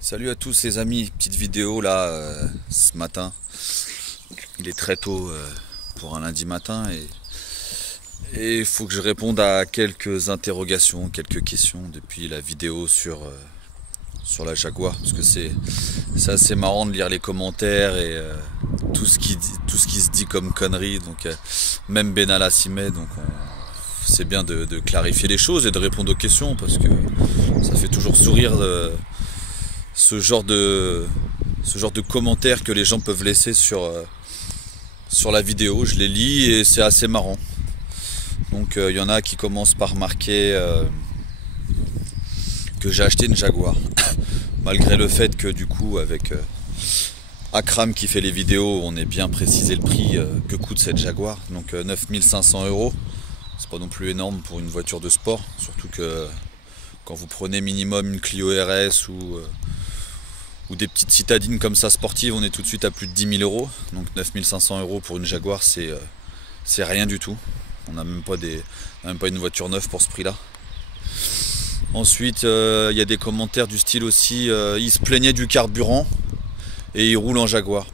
Salut à tous les amis, petite vidéo là ce matin. Il est très tôt pour un lundi matin et il faut que je réponde à quelques interrogations, quelques questions depuis la vidéo sur la Jaguar, parce que c'est assez marrant de lire les commentaires et tout ce qui se dit comme conneries. Donc même Benalla s'y met, donc c'est bien de clarifier les choses et de répondre aux questions, parce que ça fait toujours sourire ce genre de commentaires que les gens peuvent laisser sur la vidéo. Je les lis et c'est assez marrant. Donc il y en a qui commencent par marquer que j'ai acheté une Jaguar malgré le fait que du coup avec Akram qui fait les vidéos, on ait bien précisé le prix que coûte cette Jaguar. Donc 9500 €, c'est pas non plus énorme pour une voiture de sport, surtout que quand vous prenez minimum une Clio RS ou des petites citadines comme ça sportives, on est tout de suite à plus de 10 000 €. Donc 9500 € pour une Jaguar, c'est rien du tout. On n'a même pas une voiture neuve pour ce prix-là. Ensuite, il y a des commentaires du style aussi, il se plaignait du carburant et il roule en Jaguar.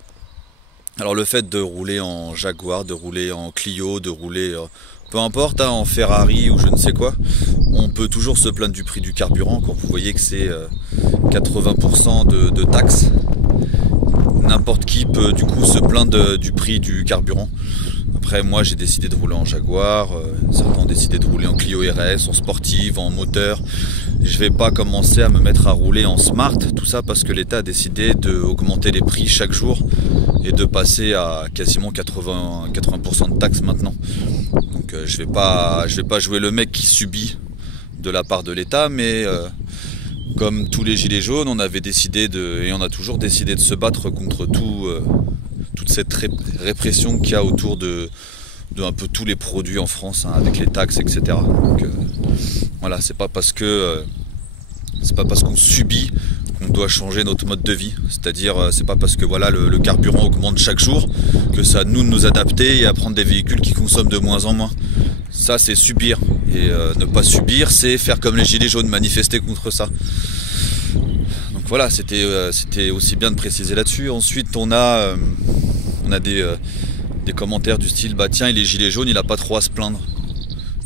Alors le fait de rouler en Jaguar, de rouler en Clio, de rouler peu importe, en Ferrari ou je ne sais quoi, on peut toujours se plaindre du prix du carburant quand vous voyez que c'est 80% de taxes. N'importe qui peut du coup se plaindre du prix du carburant. Après moi j'ai décidé de rouler en Jaguar, certains ont décidé de rouler en Clio RS, en sportive, en moteur. Je vais pas commencer à me mettre à rouler en Smart, tout ça parce que l'État a décidé d'augmenter les prix chaque jour et de passer à quasiment 80% de taxes maintenant. Donc je vais pas jouer le mec qui subit de la part de l'État, mais comme tous les gilets jaunes, on avait décidé et on a toujours décidé de se battre contre toute cette répression qu'il y a autour de un peu tous les produits en France, hein, avec les taxes, etc. Donc voilà, c'est pas parce qu'on subit qu'on doit changer notre mode de vie. C'est-à-dire, c'est pas parce que voilà le carburant augmente chaque jour que ça nous de nous adapter et à prendre des véhicules qui consomment de moins en moins. Ça, c'est subir. Et ne pas subir, c'est faire comme les gilets jaunes, manifester contre ça. Donc voilà, c'était aussi bien de préciser là-dessus. Ensuite, on a des commentaires du style, bah tiens, les gilets jaunes, il a pas trop à se plaindre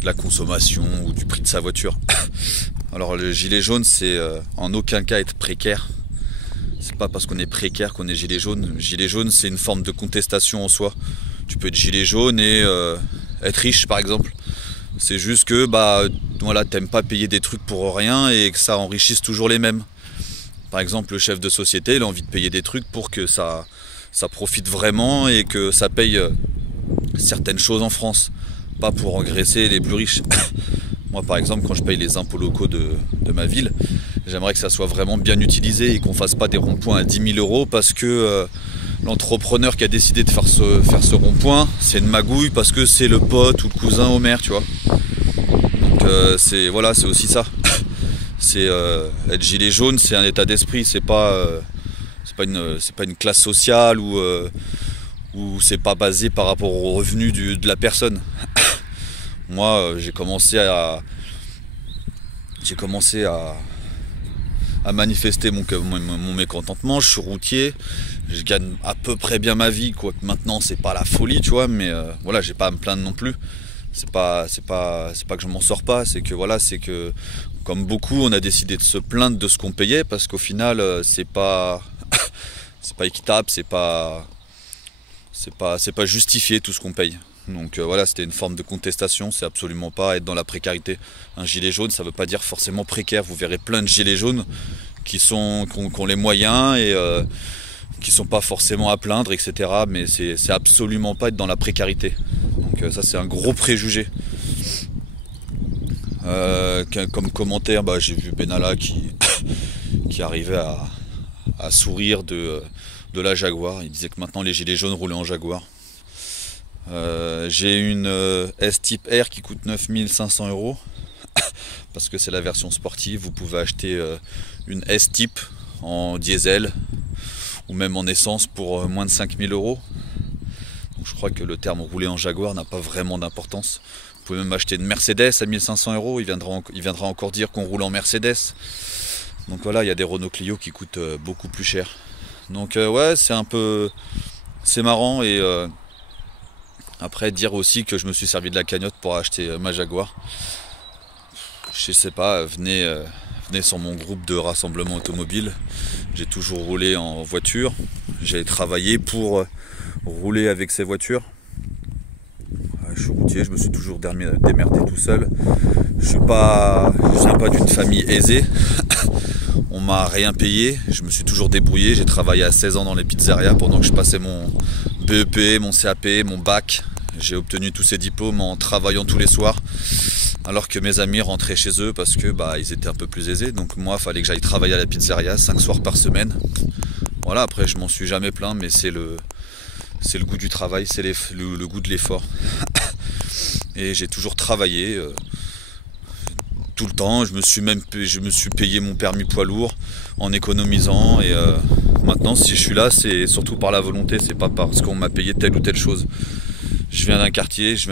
de la consommation ou du prix de sa voiture. Alors le gilet jaune, c'est en aucun cas être précaire. C'est pas parce qu'on est précaire qu'on est gilet jaune. Gilet jaune, c'est une forme de contestation en soi. Tu peux être gilet jaune et être riche, par exemple. C'est juste que voilà, t'aimes pas payer des trucs pour rien et que ça enrichisse toujours les mêmes. Par exemple, le chef de société, il a envie de payer des trucs pour que ça profite vraiment et que ça paye certaines choses en France, pas pour engraisser les plus riches. Moi par exemple, quand je paye les impôts locaux de ma ville, j'aimerais que ça soit vraiment bien utilisé et qu'on fasse pas des ronds-points à 10 000 € parce que l'entrepreneur qui a décidé de faire ce rond-point, c'est une magouille parce que c'est le pote ou le cousin au maire, tu vois. Donc c'est aussi ça. C'est être gilet jaune, c'est un état d'esprit, c'est pas une classe sociale ou c'est pas basé par rapport aux revenus de la personne. Moi, j'ai commencé à manifester mon mécontentement. Je suis routier, je gagne à peu près bien ma vie, quoique maintenant c'est pas la folie, tu vois, mais voilà, j'ai pas à me plaindre non plus. C'est pas que je m'en sors pas, c'est que comme beaucoup, on a décidé de se plaindre de ce qu'on payait parce qu'au final, c'est pas équitable, c'est pas justifié tout ce qu'on paye. Donc voilà, c'était une forme de contestation, c'est absolument pas être dans la précarité. Un gilet jaune, ça veut pas dire forcément précaire. Vous verrez plein de gilets jaunes qui ont les moyens et qui sont pas forcément à plaindre, etc. Mais c'est absolument pas être dans la précarité. Donc ça, c'est un gros préjugé. Comme commentaire, j'ai vu Benalla qui arrivait à sourire de la Jaguar. Il disait que maintenant les gilets jaunes roulaient en Jaguar. J'ai une S-Type R qui coûte 9500 € parce que c'est la version sportive. Vous pouvez acheter une S-Type en diesel ou même en essence pour moins de 5000 €. Donc je crois que le terme rouler en Jaguar n'a pas vraiment d'importance. Vous pouvez même acheter une Mercedes à 1500 €, il viendra encore dire qu'on roule en Mercedes. Donc voilà, il y a des Renault Clio qui coûtent beaucoup plus cher. Donc ouais, c'est marrant. Et après, dire aussi que je me suis servi de la cagnotte pour acheter ma Jaguar. Je sais pas, venez sur mon groupe de rassemblement automobile. J'ai toujours roulé en voiture. J'ai travaillé pour rouler avec ces voitures. Je suis routier, je me suis toujours démerdé tout seul. Je viens pas d'une famille aisée. On m'a rien payé, je me suis toujours débrouillé. J'ai travaillé à 16 ans dans les pizzerias pendant que je passais mon BEP, mon CAP, mon bac. J'ai obtenu tous ces diplômes en travaillant tous les soirs, alors que mes amis rentraient chez eux parce que ils étaient un peu plus aisés. Donc moi, il fallait que j'aille travailler à la pizzeria 5 soirs par semaine. Voilà, après je m'en suis jamais plaint, mais c'est le goût du travail, c'est le goût de l'effort. Et j'ai toujours travaillé tout le temps. Je me suis payé mon permis poids lourd en économisant. Et maintenant, si je suis là, c'est surtout par la volonté, c'est pas parce qu'on m'a payé telle ou telle chose. Je viens d'un quartier, je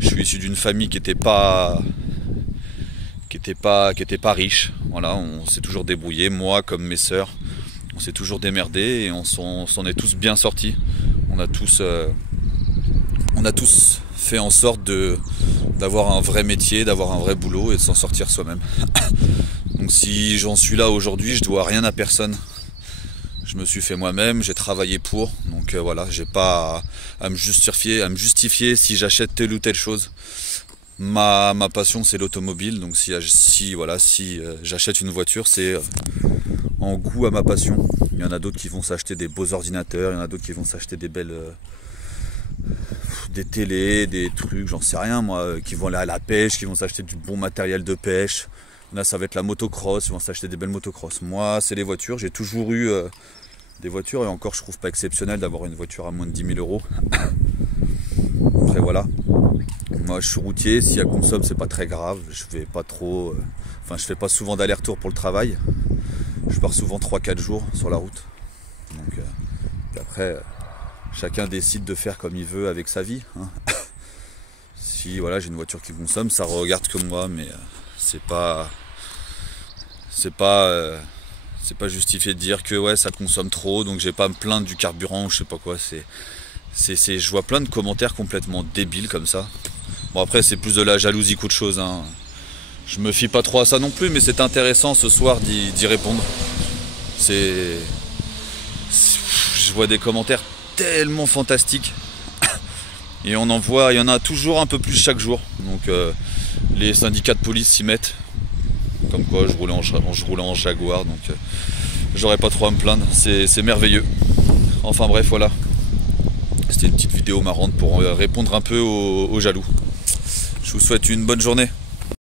suis issu d'une famille qui était pas riche. Voilà, on s'est toujours débrouillé, moi comme mes sœurs. On s'est toujours démerdé et on s'en est tous bien sortis. On a tous fait en sorte d'avoir un vrai métier, d'avoir un vrai boulot et de s'en sortir soi-même. Donc si j'en suis là aujourd'hui, je dois rien à personne. Je me suis fait moi-même, j'ai travaillé pour. Donc voilà, j'ai pas à me justifier si j'achète telle ou telle chose. Ma passion, c'est l'automobile. Donc si j'achète une voiture, c'est en goût à ma passion. Il y en a d'autres qui vont s'acheter des beaux ordinateurs, il y en a d'autres qui vont s'acheter des belles des télés, des trucs, j'en sais rien moi, qui vont aller à la pêche, qui vont s'acheter du bon matériel de pêche. Là ça va être la motocross, ils vont s'acheter des belles motocross. Moi c'est les voitures, j'ai toujours eu des voitures et encore je trouve pas exceptionnel d'avoir une voiture à moins de 10 000 euros. Après voilà, moi je suis routier, si elle consomme c'est pas très grave, je fais pas souvent d'aller-retour pour le travail. Je pars souvent 3-4 jours sur la route. Donc après, chacun décide de faire comme il veut avec sa vie. Hein. Si voilà, j'ai une voiture qui consomme, ça regarde que moi, mais c'est pas justifié de dire que ouais ça consomme trop, donc j'ai pas à me plaindre du carburant ou je sais pas quoi. Je vois plein de commentaires complètement débiles comme ça. Bon après c'est plus de la jalousie qu'autre chose. Hein. Je me fie pas trop à ça non plus, mais c'est intéressant ce soir d'y répondre. Je vois des commentaires tellement fantastiques. Et il y en a toujours un peu plus chaque jour. Donc les syndicats de police s'y mettent. Comme quoi je roulais en Jaguar, donc j'aurais pas trop à me plaindre. C'est merveilleux. Enfin bref, voilà. C'était une petite vidéo marrante pour répondre un peu aux jaloux. Je vous souhaite une bonne journée.